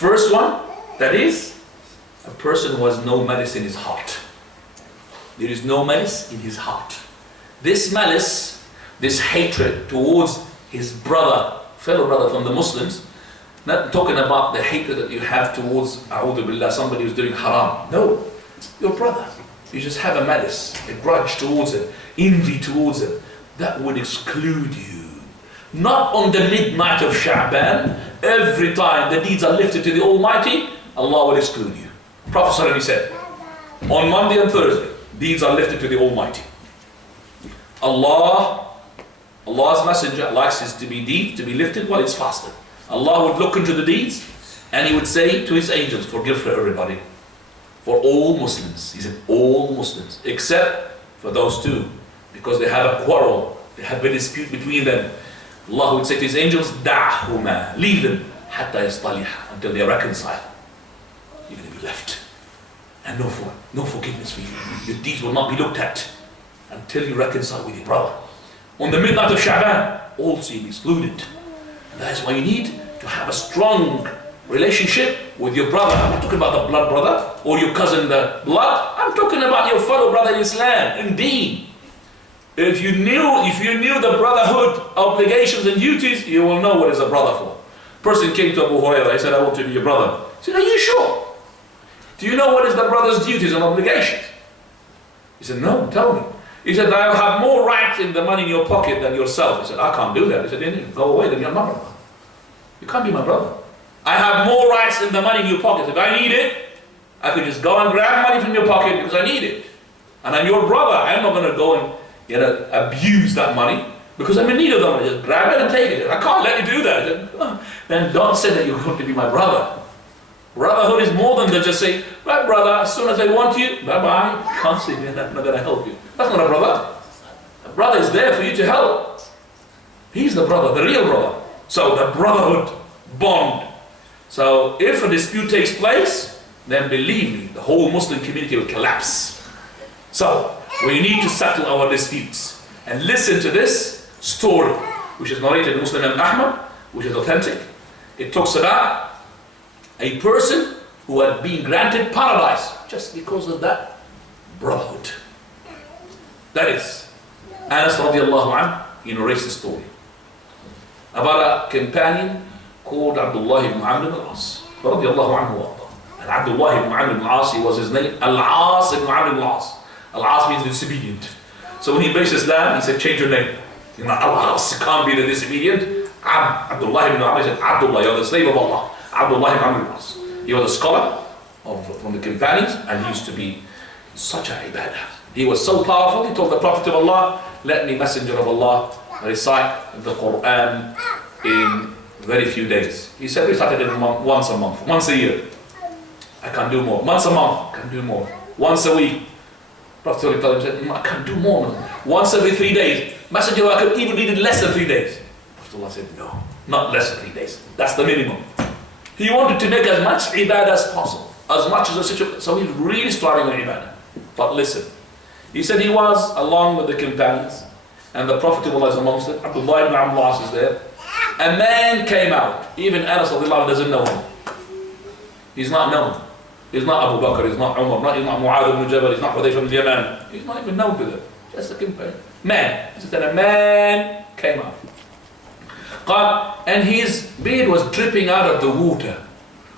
First one, that is, a person who has no malice in his heart. There is no malice in his heart. This malice, this hatred towards his brother, fellow brother from the Muslims, not talking about the hatred that you have towards, a'udhu billah, somebody who's doing haram. No, your brother. You just have a malice, a grudge towards him, envy towards him. That would exclude you. Not on the midnight of Sha'ban, every time the deeds are lifted to the Almighty, Allah will exclude you. Prophet ﷺ said, on Monday and Thursday, deeds are lifted to the Almighty. Allah's messenger likes his deeds to be lifted while it's fasted. Allah would look into the deeds and he would say to his angels, forgive for everybody. For all Muslims. He said, all Muslims, except for those two, because they have a quarrel, they have a dispute between them. Allah would say to his angels, da'huma, leave them, hatta yastaliha, until they reconcile. You're going to be left. And no forgiveness for you. Your deeds will not be looked at until you reconcile with your brother. On the midnight of Sha'ban, all sin excluded. And that is why you need to have a strong relationship with your brother. I'm not talking about the blood brother or your cousin the blood. I'm talking about your fellow brother in Islam. Indeed, if you knew the brotherhood obligations and duties, you will know what is a brother for. Person came to Abu Hurairah. He said, I want to be your brother. He said, are you sure? Do you know what is the brother's duties and obligations? He said, no, tell me. He said, I'll have more right in the money in your pocket than yourself. He said, I can't do that. He said, go away, then you're not my brother. You can't be my brother. I have more rights in the money in your pocket. If I need it, I could just go and grab money from your pocket because I need it. And I'm your brother. I'm not going to go and abuse that money because I'm in need of the money. Just grab it and take it. I can't let you do that. Said, oh. Then don't say that you're going to be my brother. Brotherhood is more than just say, right brother, as soon as I want you, bye-bye. Can't say that, I'm not going to help you. That's not a brother. A brother is there for you to help. He's the brother, the real brother. So the brotherhood bond. So if a dispute takes place, then believe me, the whole Muslim community will collapse. So we need to settle our disputes. And listen to this story, which is narrated in Muslim and Ahmad, which is authentic. It talks about a person who had been granted paradise just because of that brotherhood. That is, Anas radiallahu anhu, he narrates the story about a companion called Abdullah ibn Amr ibn al-As radiallahu anhu wa arda. And Abdullah ibn Amr ibn al-As, he was his name, Al-As ibn Amr ibn al-As. Al-As means disobedient. So when he embraced Islam, he said, change your name. You know, Al-As can't be the disobedient. Abdullah ibn Amr, he said, Abdullah, you're the slave of Allah. Abdullah ibn Amr ibn al-As. He was a scholar from the companions and he used to be such a ibadah. He was so powerful, he told the Prophet of Allah, let me, Messenger of Allah, recite the Quran in very few days. He said, recite it once a month, once a year. I can't do more. Once a month, I can do more. Once a week. Prophet told him, I can't do more. Once every 3 days. Messenger of Allah could even read it less than 3 days. Prophet said, no, not less than 3 days. That's the minimum. He wanted to make as much ibadah as possible, as much as the situation. So he's really striving on ibadah. But listen, he said he was along with the companions, and the Prophet of Allah is amongst them. Abdullah ibn Amr al-As is there. A man came out. Even Anas doesn't know him. He's not known. He's not Abu Bakr, he's not Umar, he's not Mu'adh ibn Jabal, he's not Hudayfa ibn Yaman. He's not even known to them. Just a companion. Man. He said, a man came out. And his beard was dripping out of the water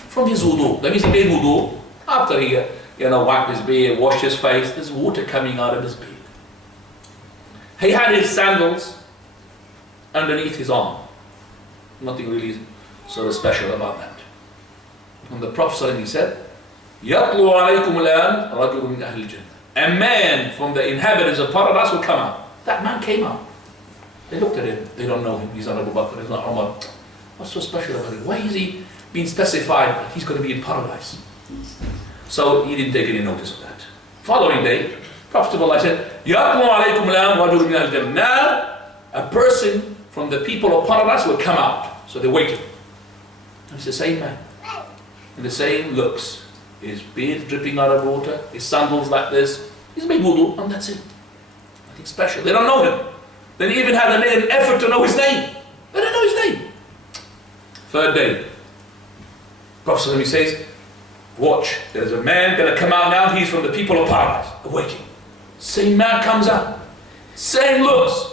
from his wudu. That means he made wudu. After he wiped his beard, washed his face, there's water coming out of his beard. He had his sandals underneath his arm. Nothing really sort of special about that. And the Prophet he said, يَطْلُوا عَلَيْكُمُ الْآنَ رَجُلٌ مِنْ أَهْلِ الْجَنَّةِ. A man from the inhabitants of paradise will come out. That man came out. They looked at him, they don't know him, he's not Abu Bakr, he's not Umar. What's so special about him? Why is he being specified that he's going to be in paradise? So he didn't take any notice of that. Following day, Prophet of Allah said, يَطْلُوا عَلَيْكُمُ الْآنَ رَجُلٌ مِنْ أَهْلِ الْجَنَّةِ. Now, a person from the people of paradise will come out. So they waited. And it's the same man. And the same looks. His beard dripping out of water, his sandals like this. He's made wudu, and that's it. Nothing special. They don't know him. They didn't even have an effort to know his name. They don't know his name. Third day. Prophet he says, watch, there's a man going to come out now, he's from the people of paradise. Awaken. Same man comes out. Same looks.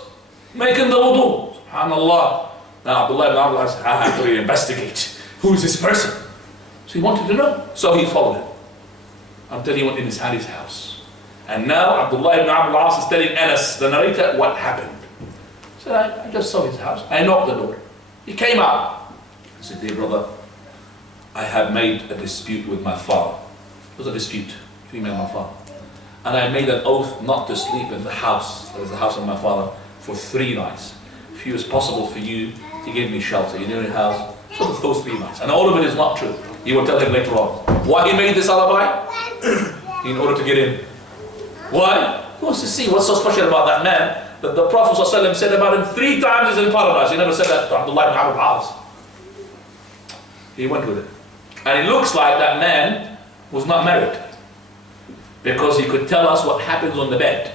Making the wudu. SubhanAllah. Now Abdullah ibn Abdullah said, I have to investigate. Who is this person? So he wanted to know. So he followed him. Until he went in his house. And now Abdullah ibn Abdullah is telling Anas, the narrator, what happened. He said, I just saw his house. I knocked the door. He came out. I said, dear brother, I have made a dispute with my father. It was a dispute between me and my father. And I made an oath not to sleep in the house, that is the house of my father, for 3 nights. If it was possible for you to give me shelter in your house for those 3 nights. And all of it is not true. You will tell him later on. Why he made this alibi? In order to get in. Why? He wants to see what's so special about that man that the Prophet ﷺ said about him 3 times he's in paradise. He never said that to Abdullah ibn Abdullah. He went with it. And it looks like that man was not married, because he could tell us what happens on the bed.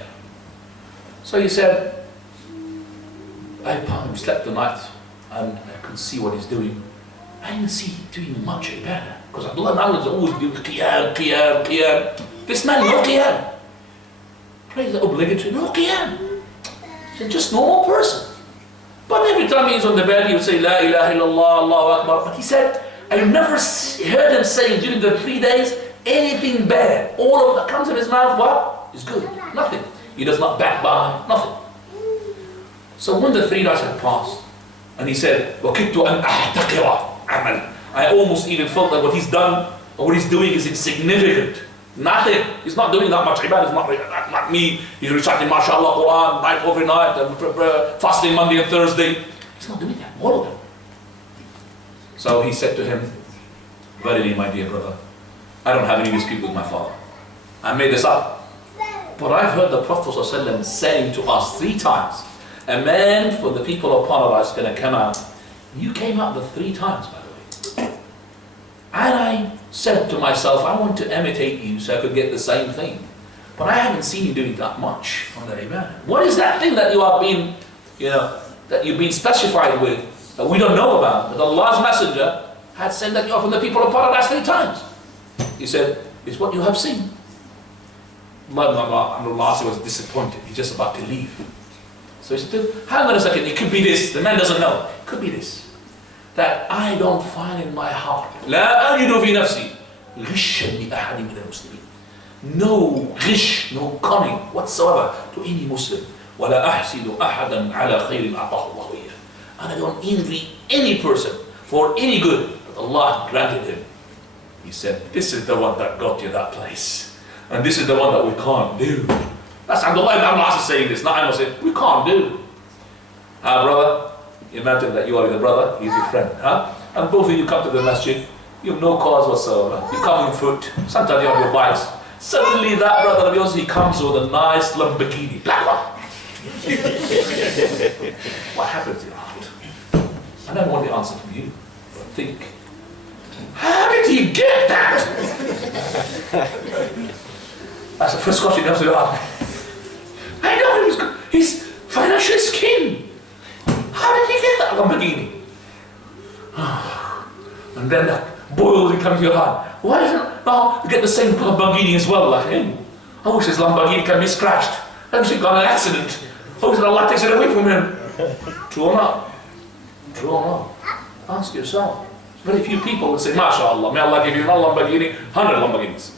So he said, I slept the night and I could see what he's doing. I didn't see him doing much ibadah, because Abdullah ibn Abdullah is always doing qiyam. This man, no qiyam. Praise the obligatory, no qiyam. He's just a normal person. But every time he's on the bed, he would say, La ilaha illallah, Allahu Akbar. But he said, I never heard him saying during the 3 days anything bad. All of that comes in his mouth, what? Is good. Nothing. He does not backbite, nothing. So when the 3 nights had passed, and he said, وَكِدْتُ أَنْ أَحْتَقِرَ عَمَلًا, I almost even felt that what he's done, or what he's doing is insignificant. Nothing. He's not doing that much ibadah. It's not me. He's reciting MashaAllah Quran night over night, and fasting Monday and Thursday. He's not doing that. All of them. So he said to him, verily, my dear brother, I don't have any dispute with my father. I made this up. But I've heard the Prophet ﷺ saying to us 3 times, a man for the people of paradise is going to come out. You came out the 3 times, by the way. And I said to myself, I want to imitate you so I could get the same thing. But I haven't seen you doing that much on the ibadah. What is that thing that you are being, that you've been specified with, that we don't know about, that Allah's messenger had said that you are from the people of paradise 3 times? He said, it's what you have seen. Allah was disappointed. He's just about to leave. So he said, hang on a second, it could be this. The man doesn't know. It could be this. That I don't find in my heart, لا أجد في نفسي غشا لأحد من المسلمين. No ghish, no cunning whatsoever to any Muslim. ولا أحسد أحدا على خير أعطاه الله إياه. And I don't envy any person for any good that Allah granted him. He said, this is the one that got you that place. And this is the one that we can't do. That's Abdullah ibn Abdullah saying this, not I saying, we can't do. Brother, imagine that you are with a brother, he's your friend. And both of you come to the masjid, you have no cause whatsoever. You come on foot, sometimes you have your bikes. Suddenly that brother of yours, he comes with a nice Lamborghini, black one. What happens to your heart? I don't want the answer from you, but think, how did he get that? That's the first question you have to ask. I know he's financially skinned. How did he get that Lamborghini? And then that boils and comes to your heart. Why doesn't now get the same Lamborghini as well like him? I wish his Lamborghini can be scratched. I wish he got an accident. I wish that Allah takes it away from him. True or not? True or not? Ask yourself. Very few people will say, MashaAllah, may Allah give you one Lamborghini, 100 Lamborghinis.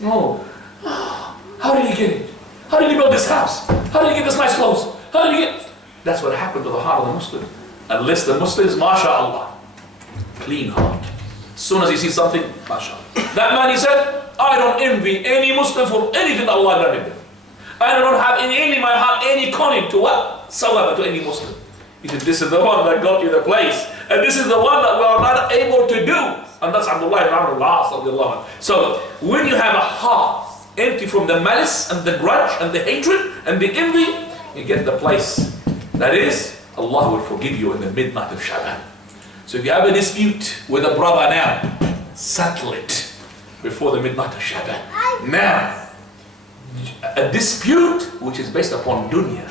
No. How did he get it? How did he build this house? How did he get this nice clothes? How did he get... That's what happened to the heart of the Muslim. Unless the Muslim is, MashaAllah, clean heart. As soon as he sees something, MashaAllah. That man, he said, I don't envy any Muslim for anything that Allah granted them. I don't have in my heart any cunning to whatsoever to any Muslim. He said, this is the one that got you the place. And this is the one that we are not able to do. And that's Abdullah ibn Abdullah. So when you have a heart empty from the malice and the grudge and the hatred and the envy, you get the place. That is, Allah will forgive you in the midnight of Shaban. So if you have a dispute with a brother now, settle it before the midnight of Shaban. Now, a dispute which is based upon dunya.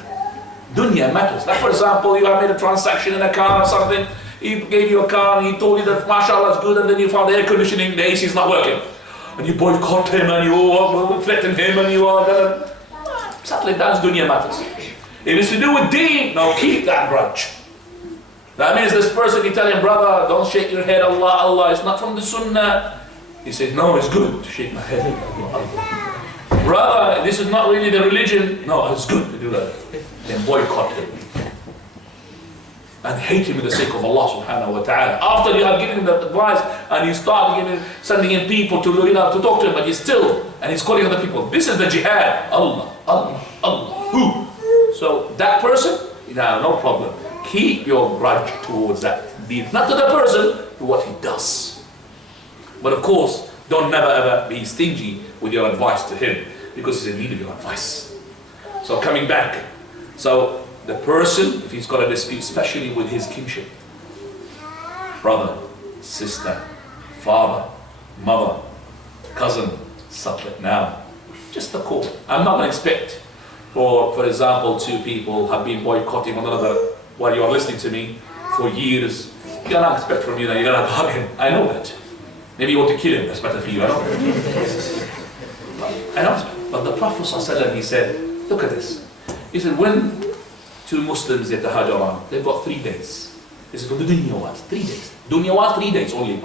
Dunya matters. Like for example, you have made a transaction in a car or something, He gave you a car and he told you that mashallah is good, and then you found the air conditioning, the AC is not working. And you boycott him and you threaten him and you are settling down dunya matters. If it's to do with deen, no, keep that grudge. That means this person, you tell him, brother, don't shake your head, Allah, it's not from the sunnah. He says, no, it's good to shake my head. Allah. Brother, this is not really the religion. No, it's good to do that. Then boycott him. And hate him for the sake of Allah subhanahu wa ta'ala. After you have given him that advice and you start sending in people to talk to him, but he's still, and he's calling other people. This is the jihad. Allah, Allah, Allah. Who? So that person, no problem. Keep your grudge towards that deed. Not to the person, to what he does. But of course, don't never ever be stingy with your advice to him, because he's in need of your advice. So coming back. So the person, if he's got a dispute, especially with his kinship, brother, sister, father, mother, cousin, settle it now. Just a call. I'm not going to expect, for example, two people have been boycotting one another while you are listening to me for years. You cannot expect from you that you're going to hug him. I know that. Maybe you want to kill him, that's better for you, I know. But the Prophet ﷺ, he said, look at this. He said, when two Muslims yatahajaran, they've got 3 days. This is for the dunya was 3 days. Dunya was 3 days only.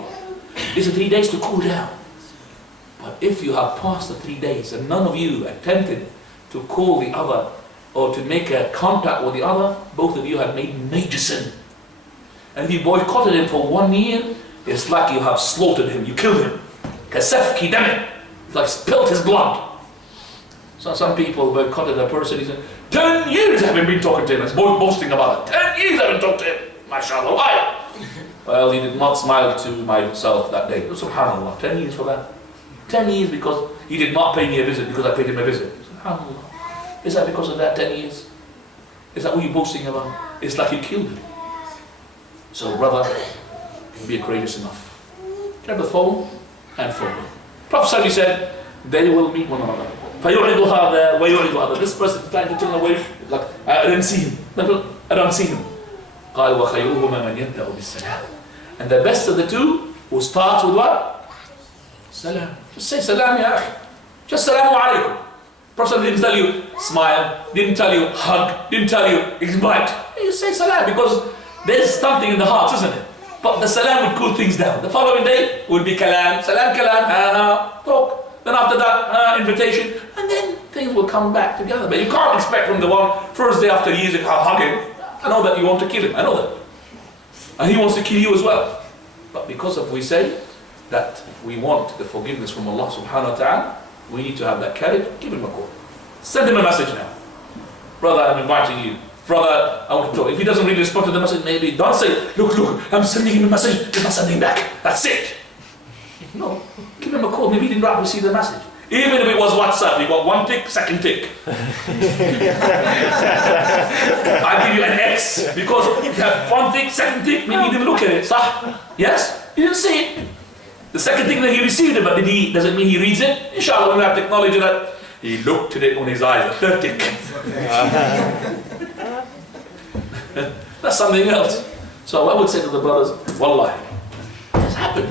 This is 3 days to cool down. But if you have passed the 3 days and none of you attempted to call the other or to make a contact with the other, both of you have made major sin. And if you boycotted him for 1 year, it's like you have slaughtered him, you killed him. Kasafki dami. It's like spilt his blood. So some people boycotted a person, he said, 10 years I haven't been talking to him. It's boasting about it. 10 years I haven't talked to him. MashaAllah, why? Well, he did not smile to myself that day. SubhanAllah, 10 years for that. 10 years because he did not pay me a visit because I paid him a visit. SubhanAllah. Is that because of that 10 years? Is that what you're boasting about? It's like you killed him. So brother, be courageous enough. Grab the phone and phone him. Prophet said, they will meet one another. فَيُعْرِضُ هَذَا وَيُعْرِضُ هَذَا. This person trying to turn away, like, I didn't see him. I don't see him. قَالْ وَخَيْرُهُمَا مَنْ يَبْدَأُ بِالسَّلَامِ. And the best of the two will start with what? Salam. Just say salam, ya akhi. Just salamu alaykum. Prophet didn't tell you smile, didn't tell you hug, didn't tell you invite. You say salam because there's something in the heart, isn't it? But the salam would cool things down. The following day would be kalam, salam kalam, talk. Then after that, invitation, and then things will come back together. But you can't expect from the one first day after years, I'll hug him. I know that you want to kill him, I know that. And he wants to kill you as well. But because of we say that we want the forgiveness from Allah subhanahu wa ta'ala, we need to have that courage. Give him a call. Send him a message now. Brother, I'm inviting you. Brother, I want to talk. If he doesn't really respond to the message, maybe don't say, look, I'm sending him a message, he's not sending back. That's it. No, give him a call. Maybe he didn't receive the message. Even if it was WhatsApp, you got 1 tick, 2nd tick. I give you an X because you have 1 tick, 2nd tick. Maybe he didn't look at it. Sah? Yes? He didn't see it. The 2nd tick that he received it, but doesn't mean he reads it. Inshallah, we have technology that he looked at it on his eyes. The 3rd tick. That's something else. So I would say to the brothers, Wallahi.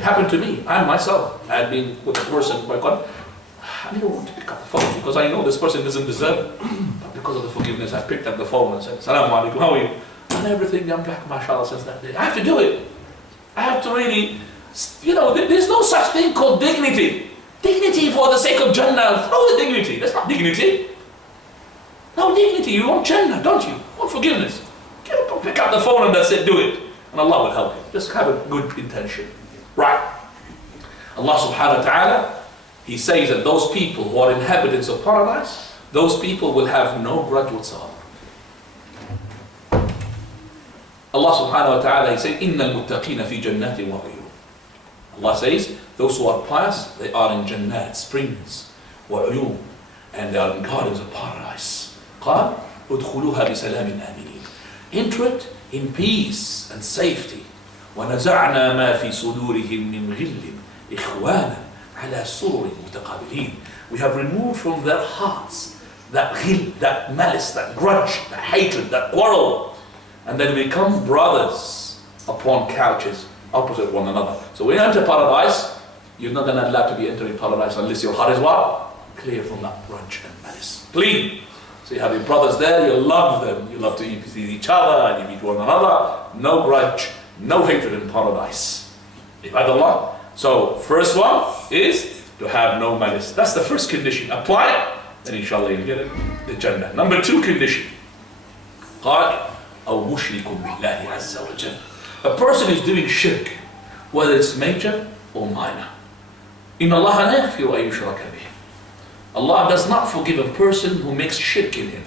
Happened to me. I myself had been with a person by God. I didn't want to pick up the phone because I know this person doesn't deserve it. But because of the forgiveness, I picked up the phone and said, Salaam alaikum, how are you? And everything, I'm back, mashallah, since that day. I have to do it. I have to really, there's no such thing called dignity. Dignity for the sake of Jannah. Throw the dignity. That's not dignity. No dignity. You want Jannah, don't you? You want forgiveness. Pick up the phone and that's it, do it. And Allah will help you. Just have a good intention. Right. Allah subhanahu wa ta'ala, He says that those people who are inhabitants of paradise, those people will have no grudge whatsoever. Allah subhanahu wa ta'ala, He says, إِنَّ الْمُتَّقِينَ فِي جَنَّاتٍ وَعُيُونٍ. Allah says, those who are pious, they are in jannat, springs, وَعُيُونٍ, and they are in gardens of paradise. قال ادخلوها بسلام آمنين. Enter it in peace and safety. ونزعنا ما في صدورهم من غل إخوانا على سرر متقابلين. We have removed from their hearts that ghil, that malice, that grudge, that hatred, that quarrel, and then become brothers upon couches, opposite one another. So when you enter paradise, you're not going to allow to be entering paradise unless your heart is what? Clear from that grudge and malice. Clean. So you have your brothers there, you love them, you love to eat with each other, and you eat one another. No grudge, no hatred in paradise. Ibadallah. So first one is to have no malice. That's the first condition. Apply it, then inshallah you'll get it, the Jannah. Number 2 condition. قال أو مشرك بالله عز وجل. A person is doing shirk, whether it's major or minor. إن الله لا يغفر أن يشرك به. Allah does not forgive a person who makes shirk in him.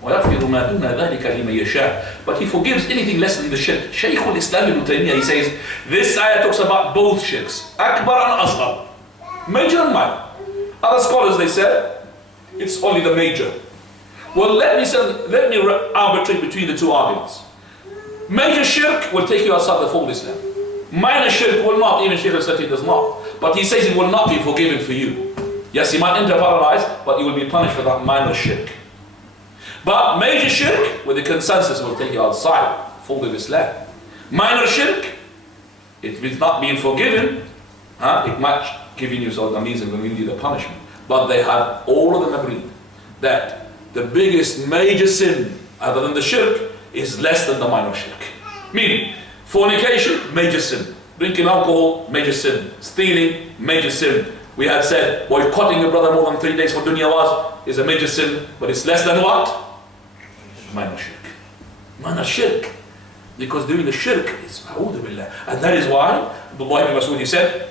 وَيَغْفِرُ مَا دُونَ ذَلِكَ لِمَنْ يَشَاءُ. But he forgives anything less than the shirk. Sheikh Islam ibn Taymiyyah, he says, this ayah talks about both shirks, akbar and asghar, major and minor. Other scholars, they said, it's only the major. Well, let me arbitrate between the two arguments. Major shirk will take you outside the fold Islam. Minor shirk will not, even Sheikh said it does not. But he says it will not be forgiven for you. Yes, you might enter paradise, but you will be punished for that minor shirk. But major shirk, with the consensus, will take you outside fold of Islam. Minor shirk, it is not being forgiven. It might giving you so that means it will give you the punishment. But they had all of them agreed that the biggest major sin, other than the shirk, is less than the minor shirk. Meaning, fornication, major sin. Drinking alcohol, major sin. Stealing, major sin. We had said boycotting your brother more than 3 days for dunya is a major sin, but it's less than what? Minor shirk. Minor shirk. Because doing the shirk is a'udhu billah. And that is why Abdullah ibn Mas'ud, he said,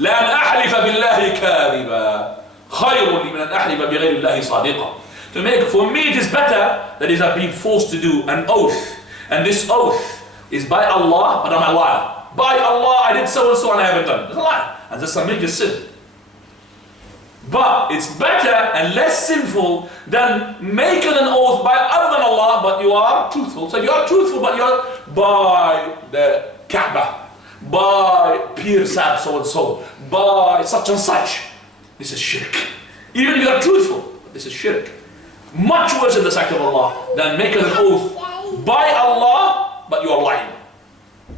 لَأَنْ أَحْلِفَ بِاللَّهِ كَاذِبًا خَيْرٌ لِمِنْ أَنْ أَحْلِفَ بِغَيْرِ اللَّهِ صَادِقًا. For me it is better that is being forced to do an oath. And this oath is by Allah, but I'm a liar. By Allah, I did so and so and I haven't done it. It's a lie. And that's a major sin. But it's better and less sinful than making an oath by other than Allah, but you are truthful. So if you are truthful, but you are by the Kaaba, by Pir Sab so and so, by such and such, this is shirk. Even if you are truthful, this is shirk. Much worse in the sight of Allah than making an oath by Allah, but you are lying.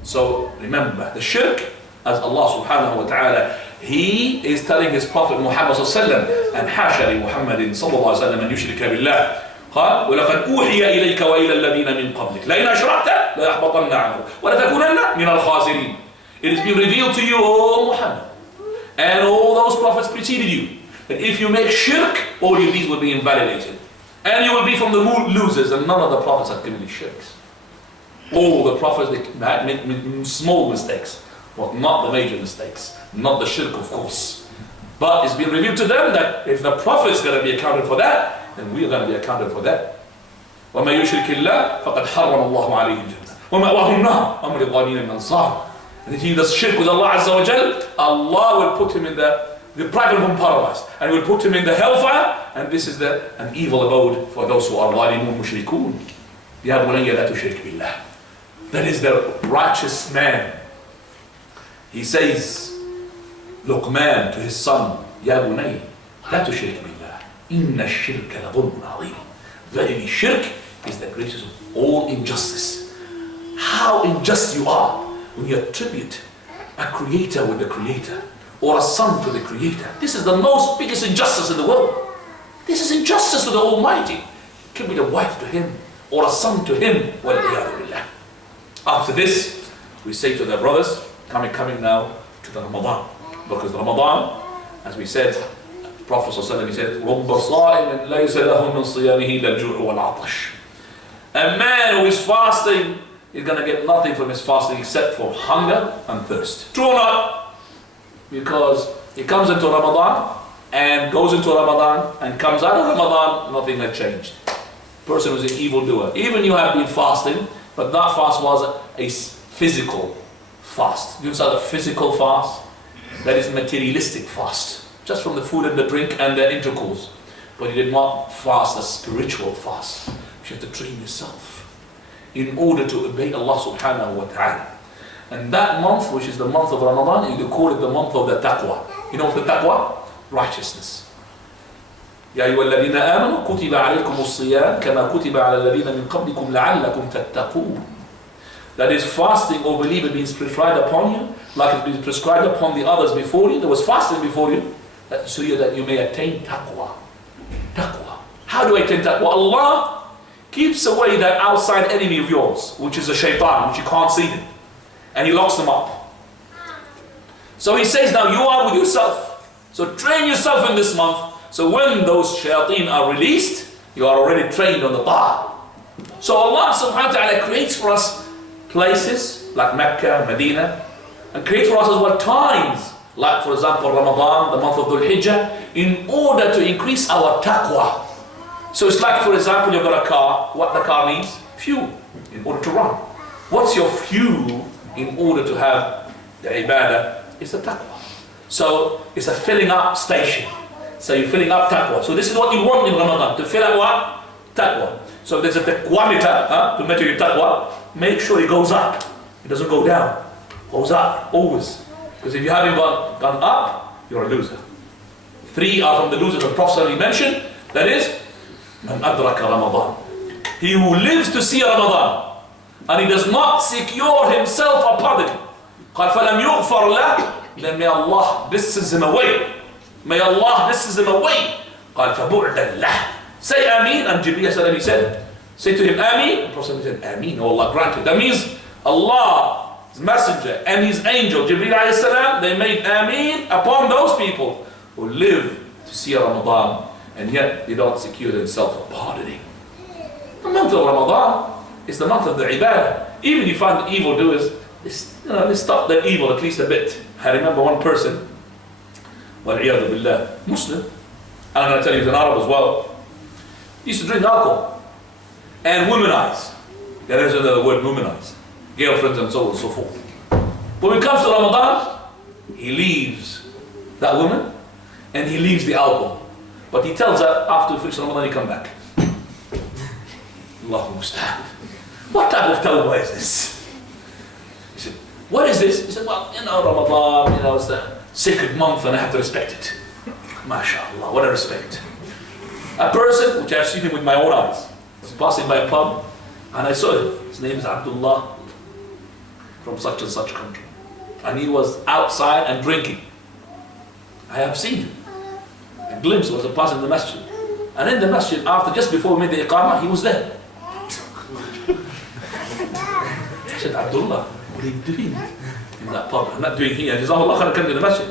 So remember, the shirk, as Allah subhanahu wa ta'ala, He is telling His Prophet Muhammad sallallahu alaihi wasallam, and حاشا لمحمد صلى الله عليه وسلم أن يشرك بالله. قال ولقد أوحي إليك وإلى الذين من قبلك لئن أشركت ليحبطن عنك ولتكونن من الخاسرين. It has been revealed to you, O Muhammad, and all those prophets preceded you, that if you make shirk, all your deeds will be invalidated, and you will be from the losers. And none of the prophets have committed shirks. All the prophets had made small mistakes, but not the major mistakes. Not the shirk, of course. But it's been revealed to them that if the prophet is going to be accounted for that, then we are going to be accounted for that. وَمَا يُشْرِكِ اللَّهِ فَقَدْ حَرَّمَ اللَّهُ عَلَيْهِ الْجَنَّةِ وَمَأْوَاهُ النَّارُ وَمَا لِلظَّالِمِينَ مِنْ أَنصَارٍ. And if he does shirk with Allah Azza wa Jal, Allah will put him in the private from paradise, and will put him in the hellfire, and this is an evil abode for those who are ظالمون mushrikun. يَا بُنَيَّ لَا تُشْرِكْ بِاللَّهِ. That is the righteous man. He says, Luqman to his son, Ya bunay, la tushrik billah, inna shirka la dhulmun azim. Verily shirk is the greatest of all injustice. How unjust you are when you attribute a creator with the creator, or a son to the creator. This is the most biggest injustice in the world. This is injustice to the Almighty. It could be the wife to him, or a son to him. Wal-iyadu billah. After this, we say to the brothers, coming now to the Ramadan. Because Ramadan, as we said, Prophet ﷺ, he said, رُبَّ صَائِمٍ لَيْسَ لَهُ مِنْ صِيَامِهِ لَلْجُوعُ وَالْعَطَشِ. A man who is fasting is going to get nothing from his fasting except for hunger and thirst. True or not? Because he comes into Ramadan and goes into Ramadan and comes out of Ramadan, nothing had changed. Person who's an evildoer. Even you have been fasting, but that fast was a physical fast. You saw the physical fast? That is materialistic fast, just from the food and the drink and the intercourse. But you did not fast a spiritual fast. You have to train yourself in order to obey Allah subhanahu wa ta'ala. And that month, which is the month of Ramadan, you call it the month of the taqwa. You know what the taqwa? Righteousness. يا أيها الذين آمنوا كتب عليكم الصيام كما كتب على الذين من قبلكم لعلكم تتقون. That is, fasting or believing means prescribed upon you, like it's been prescribed upon the others before you. There was fasting before you, so that you may attain taqwa. Taqwa. How do I attain taqwa? Allah keeps away that outside enemy of yours, which is a shaitan, which you can't see him, and He locks them up. So He says, now you are with yourself. So train yourself in this month. So when those shayateen are released, you are already trained on the ta'ah. So Allah subhanahu wa ta'ala creates for us places like Mecca, Medina, and creates for us as well times, like for example Ramadan, the month of Dhul Hijjah, in order to increase our taqwa. So it's like, for example, you've got a car. What the car needs? Fuel in order to run. What's your fuel in order to have the ibadah? It's the taqwa. So it's a filling up station. So you're filling up taqwa. So this is what you want in Ramadan, to fill up what? Taqwa. So there's a taqwa to measure your taqwa. Make sure it goes up. It doesn't go down. It goes up, always. Because if you haven't gone up, you're a loser. 3 are from the losers the Prophet mentioned. That is, Man adraka Ramadan. He who lives to see Ramadan, and he does not secure himself a pardon. قال فلم يغفر له. Then may Allah distance him away. May Allah distance him away. قال فبعدا له. Say Ameen. And Jibreel said, he said, say to him Ameen. The Prophet said, Ameen. Oh Allah granted. That means Allah's messenger and his angel Jibreel alayhi salam, they made Ameen upon those people who live to see Ramadan, and yet they don't secure themselves a pardoning. The month of Ramadan is the month of the ibadah. Even if you find the evildoers, they stop their evil at least a bit. I remember one person, وَالْعِيَاذُ بِاللَّهِ, Muslim, and I'm going to tell you he's an Arab as well. He used to drink alcohol and womanize. There is another word, womanize. Girlfriends and so on and so forth. But when it comes to Ramadan, he leaves that woman and he leaves the alcohol. But he tells her after he finishes Ramadan, he come back. Allahu musta'an. What type of tawbah is this? He said, what is this? He said, well, Ramadan, it's the sacred month and I have to respect it. MashaAllah, what a respect. A person, which I've seen him with my own eyes, was passing by a pub and I saw him. His name is Abdullah, from such and such country. And he was outside and drinking. I have seen him. A glimpse was a pass in the masjid. And in the masjid, just before we made the iqamah, he was there. I said, Abdullah, what are you doing in that pub? I'm not doing here. Jazakallah khair, come to the masjid.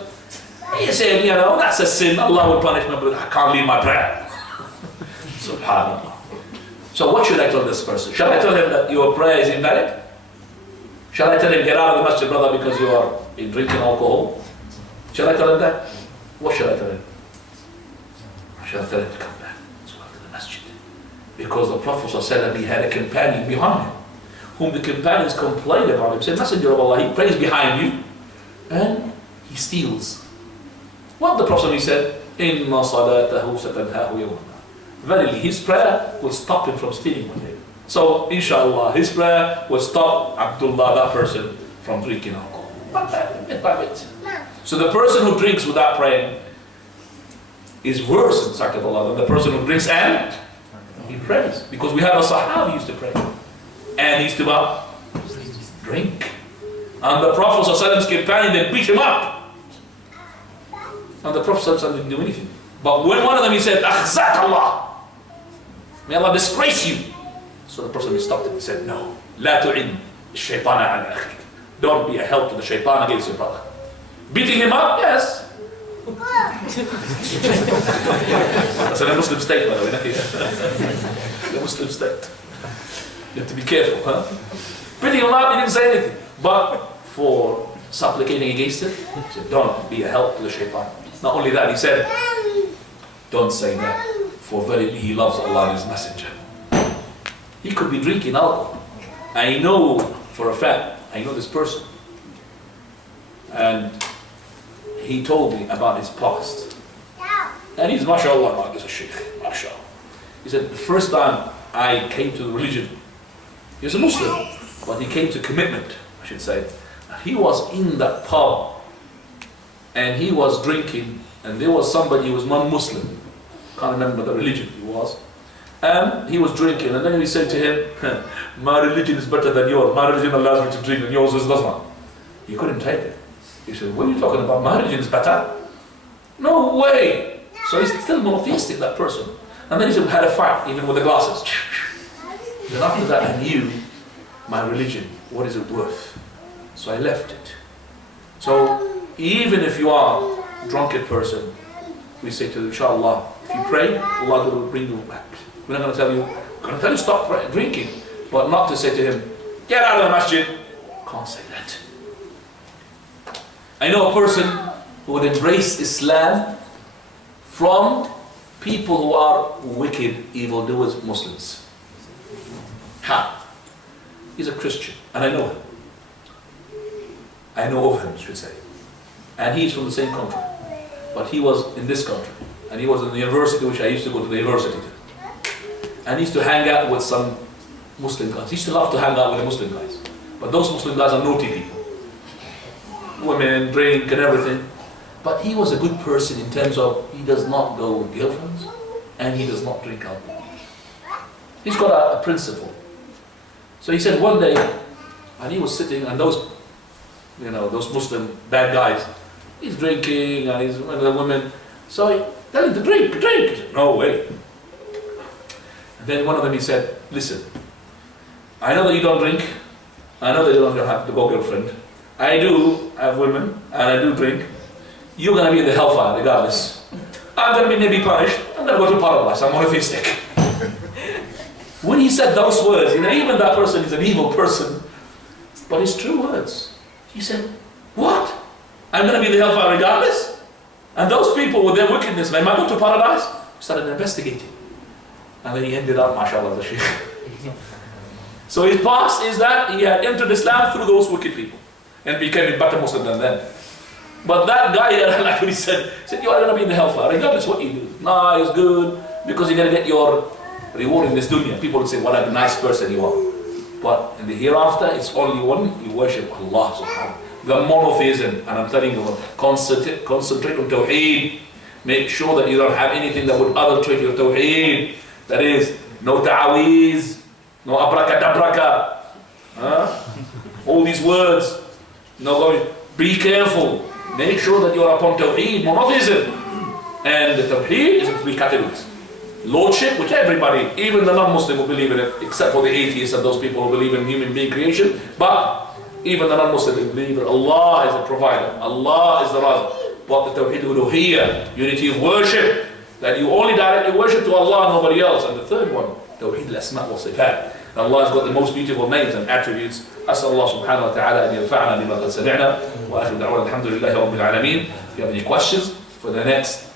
He said, that's a sin. Allah will punish me, but I can't leave my prayer. Subhanallah. So what should I tell this person? Shall I tell him that your prayer is invalid? Shall I tell him, get out of the masjid, brother, because you are drinking alcohol? Shall I tell him that? What shall I tell him? Shall I tell him to come back to the masjid? Because the Prophet ﷺ, he had a companion behind him, whom the companions complained about him. Said, Messenger of Allah, he prays behind you, and he steals. What the Prophet said? Inna salatahu satanhahu yawma. Verily, his prayer will stop him from stealing one day. So, inshallah, his prayer will stop Abdullah, that person, from drinking alcohol. Bit by bit. So the person who drinks without praying is worse in sight of Allah than the person who drinks and he prays. Because we have a Sahaba who used to pray. And he used to drink. And the Prophet ﷺ's companion, they beat him up. And the Prophet ﷺ didn't do anything. But when one of them, he said, Akhzak Allah, may Allah disgrace you. So the Prophet stopped him and said, no, La tu'in shaytana ala akhik. Don't be a help to the shaitan against your brother. Beating him up? Yes. That's a Muslim state, by the way. The Muslim state. You have to be careful, huh? Beating him up, he didn't say anything. But for supplicating against it, he said, don't be a help to the shaitan. Not only that, he said, don't say that, for verily he loves Allah and his messenger. He could be drinking alcohol. I know for a fact, I know this person. And he told me about his past. And he's mashallah, he's a sheikh, mashallah. He said, the first time I came to the religion, he was a Muslim, but he came to commitment, I should say. He was in that pub, and he was drinking, and there was somebody who was non-Muslim, can't remember the religion he was, And he was drinking, and then we said to him, my religion is better than yours. My religion allows me to drink, and yours does not. He couldn't take it. He said, what are you talking about? My religion is better. No way. So he's still monotheistic, that person. And then he said, we had a fight, even with the glasses. Then after that, I knew my religion, what is it worth? So I left it. So even if you are a drunken person, we say to you, inshallah, if you pray, Allah will bring you back. We're not going to tell you, we're going to tell you stop drinking, but not to say to him, get out of the masjid. Can't say that. I know a person who would embrace Islam from people who are wicked, evildoers, Muslims. How? He's a Christian, and I know him. I know of him, I should say. And he's from the same country. But he was in this country. And he was in the university, which I used to go to the university to. And he used to hang out with some Muslim guys. He used to love to hang out with the Muslim guys. But those Muslim guys are naughty people. Women, drink, and everything. But he was a good person in terms of he does not go with girlfriends and he does not drink alcohol. He's got a principle. So he said one day, and he was sitting, and those Muslim bad guys, he's drinking and he's with the women. So he tell him to drink. He said, no way. And then one of them, he said, listen, I know that you don't drink. I know that you don't have the girlfriend. I do have women and I do drink. You're going to be in the hellfire regardless. I'm going to be maybe punished. I'm going to go to paradise. I'm monotheistic. When he said those words, even that person is an evil person, but it's true words. He said, what? I'm going to be in the hellfire regardless? And those people with their wickedness, they might go to paradise? He started investigating. And then he ended up, mashallah, the Sheikh. So his past is that he had entered Islam through those wicked people and became a better Muslim than them. But that guy, like what he said, you are going to be in the hellfire regardless what you do. No, it's good because you're going to get your reward in this dunya. People would say, what a nice person you are. But in the hereafter, it's only one, you worship Allah subhanahu. The monotheism, and I'm telling you, concentrate on Tawheed. Make sure that you don't have anything that would adulterate your Tawheed. That is, no ta'aweez, no abracadabraca. All these words. No, be careful. Make sure that you are upon Tawheed, monotheism. And the Tawheed is in three categories. Lordship, which everybody, even the non-Muslim will believe in it, except for the atheists and those people who believe in human being creation. But even the non-Muslim will believe that Allah is the provider, Allah is the Razak. But the Tawheed uluhiyyah, unity of worship, that you only directly worship to Allah, nobody else. And the third one, Tawheed al-Asma' wa Sifat. Allah has got the most beautiful names and attributes. أسأل الله سبحانه وتعالى أن ينفعنا بما قد سمعنا وآخر دعوانا الحمد لله رب العالمين. If you have any questions for the next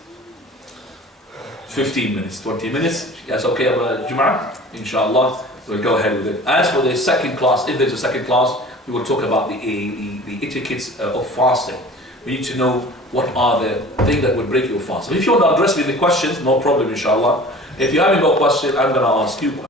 15 minutes, 20 minutes, that's okay about Jum'ah, inshallah, we'll go ahead with it. As for the second class, if there's a second class, we will talk about the etiquettes of fasting. We need to know what are the things that would break your fast. If you want to address me the questions, no problem, inshallah. If you haven't got questions, I'm going to ask you questions.